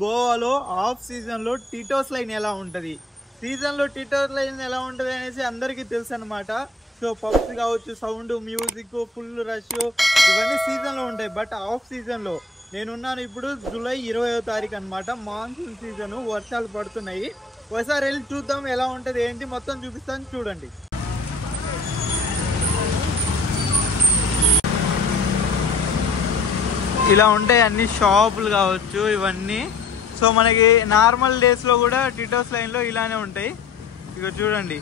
గోవాలో of season లో టిటోస్ line ఎలా ఉంటది, సీజన్ లో టిటోస్ లైన్ ఎలా ఉంటది అనేసి అందరికీ తెలుసు అనమాట. సో పబ్స్ కావచ్చు, సౌండ్, మ్యూజిక్, ఫుల్ రష్ ఇవన్నీ సీజన్ లో ఉంటాయి. బట్ ఆఫ్ సీజన్ లో నేనున్నాను ఇప్పుడు జూలై 20వ తారీఖు అనమాట. మాన్సూన్ సీజన్, వర్షాలు పడుతున్నాయి. ఒకసారి వెళ్ళి చూద్దాం ఎలా ఉంటది ఏంటి, మొత్తం చూపిస్తాను చూడండి. ఇలా ఉంటాయి అన్ని షాపులు కావచ్చు ఇవన్నీ. సో మనకి నార్మల్ డేస్లో కూడా టిటోస్ లైన్లో ఇలానే ఉంటాయి. ఇక చూడండి,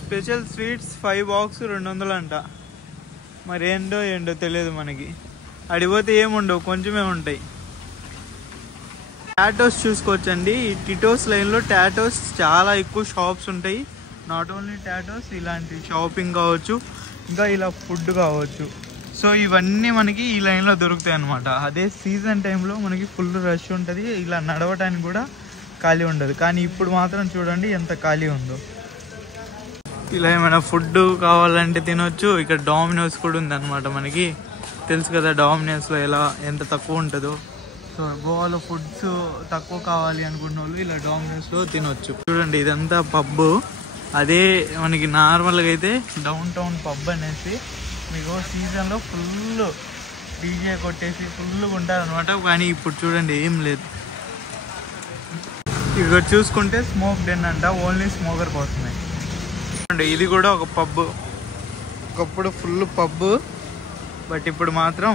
స్పెషల్ స్వీట్స్ 5 బాక్స్ 200 అంట. మరి ఏంటో తెలియదు మనకి. అడిగిపోతే ఏముండవు, కొంచెమే ఉంటాయి. టాటోస్ చూసుకోవచ్చండి. ఈ టిటోస్ లైన్లో టాటోస్ చాలా ఎక్కువ షాప్స్ ఉంటాయి. నాట్ ఓన్లీ టాటోస్, ఇలాంటి షాపింగ్ కావచ్చు, ఇంకా ఇలా ఫుడ్ కావచ్చు. సో ఇవన్నీ మనకి ఈ లైన్లో దొరుకుతాయి అన్నమాట. అదే సీజన్ టైంలో మనకి ఫుల్ రష్ ఉంటుంది, ఇలా నడవటానికి కూడా ఖాళీ ఉండదు. కానీ ఇప్పుడు మాత్రం చూడండి ఎంత ఖాళీ ఉందో. ఇలా ఏమైనా ఫుడ్ కావాలంటే తినొచ్చు. ఇక్కడ డామినోస్ కూడా ఉంది అనమాట. మనకి తెలుసు కదా డామినోస్లో ఎంత తక్కువ ఉంటుందో. సో గోవాలో ఫుడ్స్ తక్కువ కావాలి అనుకున్న వాళ్ళు ఇలా డామినోస్లో తినొచ్చు. చూడండి ఇదంతా పబ్. అదే మనకి నార్మల్గా అయితే డౌన్ టౌన్ పబ్ అనేసి మీకు సీజన్లో ఫుల్ డీజే కొట్టేసి ఫుల్గా ఉంటుంది అనమాట. కానీ ఇప్పుడు చూడండి ఏం లేదు. ఇక్కడ చూసుకుంటే స్మోక్ డెన్ అంట, ఓన్లీ స్మోకర్ కోసమే. చూడండి ఇది కూడా ఒక పబ్. ఒకప్పుడు ఫుల్ పబ్, బట్ ఇప్పుడు మాత్రం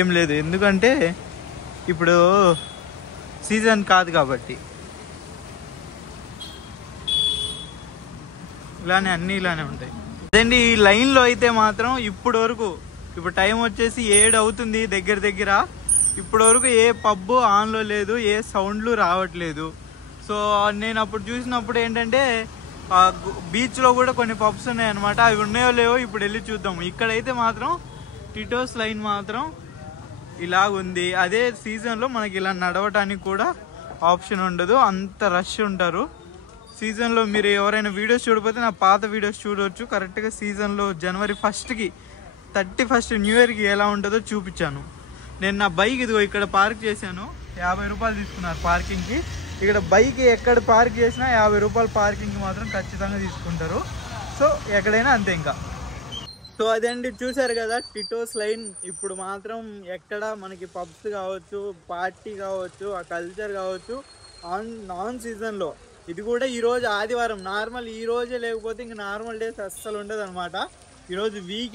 ఏం లేదు. ఎందుకంటే ఇప్పుడు సీజన్ కాదు కాబట్టి. అన్నీ ఇలానే ఉంటాయి. అదండి ఈ లైన్లో అయితే మాత్రం ఇప్పుడు టైం వచ్చేసి 7 అవుతుంది దగ్గర. ఇప్పటి వరకు ఏ పబ్ ఆన్లో లేదు, ఏ సౌండ్లు రావట్లేదు. సో నేను అప్పుడు చూసినప్పుడు ఏంటంటే బీచ్లో కూడా కొన్ని పబ్స్ ఉన్నాయి అనమాట. అవి ఉన్నాయో లేవో ఇప్పుడు వెళ్ళి చూద్దాం. ఇక్కడైతే మాత్రం టిటోస్ లైన్ మాత్రం ఇలాగుంది. అదే సీజన్లో మనకి ఇలా నడవటానికి కూడా ఆప్షన్ ఉండదు, అంత రష్ ఉంటారు. సీజన్లో మీరు ఎవరైనా వీడియోస్ చూడకపోతే నా పాత వీడియోస్ చూడవచ్చు. కరెక్ట్గా సీజన్లో జనవరి 1కి 31 న్యూ ఇయర్కి ఎలా ఉంటుందో చూపించాను. నేను నా బైక్ ఇదిగో ఇక్కడ పార్క్ చేశాను. 50 రూపాయలు తీసుకున్నారు పార్కింగ్కి. ఇక్కడ బైక్ ఎక్కడ పార్క్ చేసినా 50 రూపాయలు పార్కింగ్కి మాత్రం ఖచ్చితంగా తీసుకుంటారు. సో ఎక్కడైనా అంతే ఇంకా. సో అదండి, చూసారు కదా టిటోస్ లైన్. ఇప్పుడు మాత్రం ఎక్కడ మనకి పబ్స్ కావచ్చు, పార్టీ కావచ్చు, ఆ కల్చర్ కావచ్చు నాన్ సీజన్లో. ఇది కూడా ఈరోజు ఆదివారం. నార్మల్ ఈ రోజే లేకపోతే ఇంక నార్మల్ డేస్ అస్సలు ఉండదు అనమాట. ఈరోజు వీకెండ్.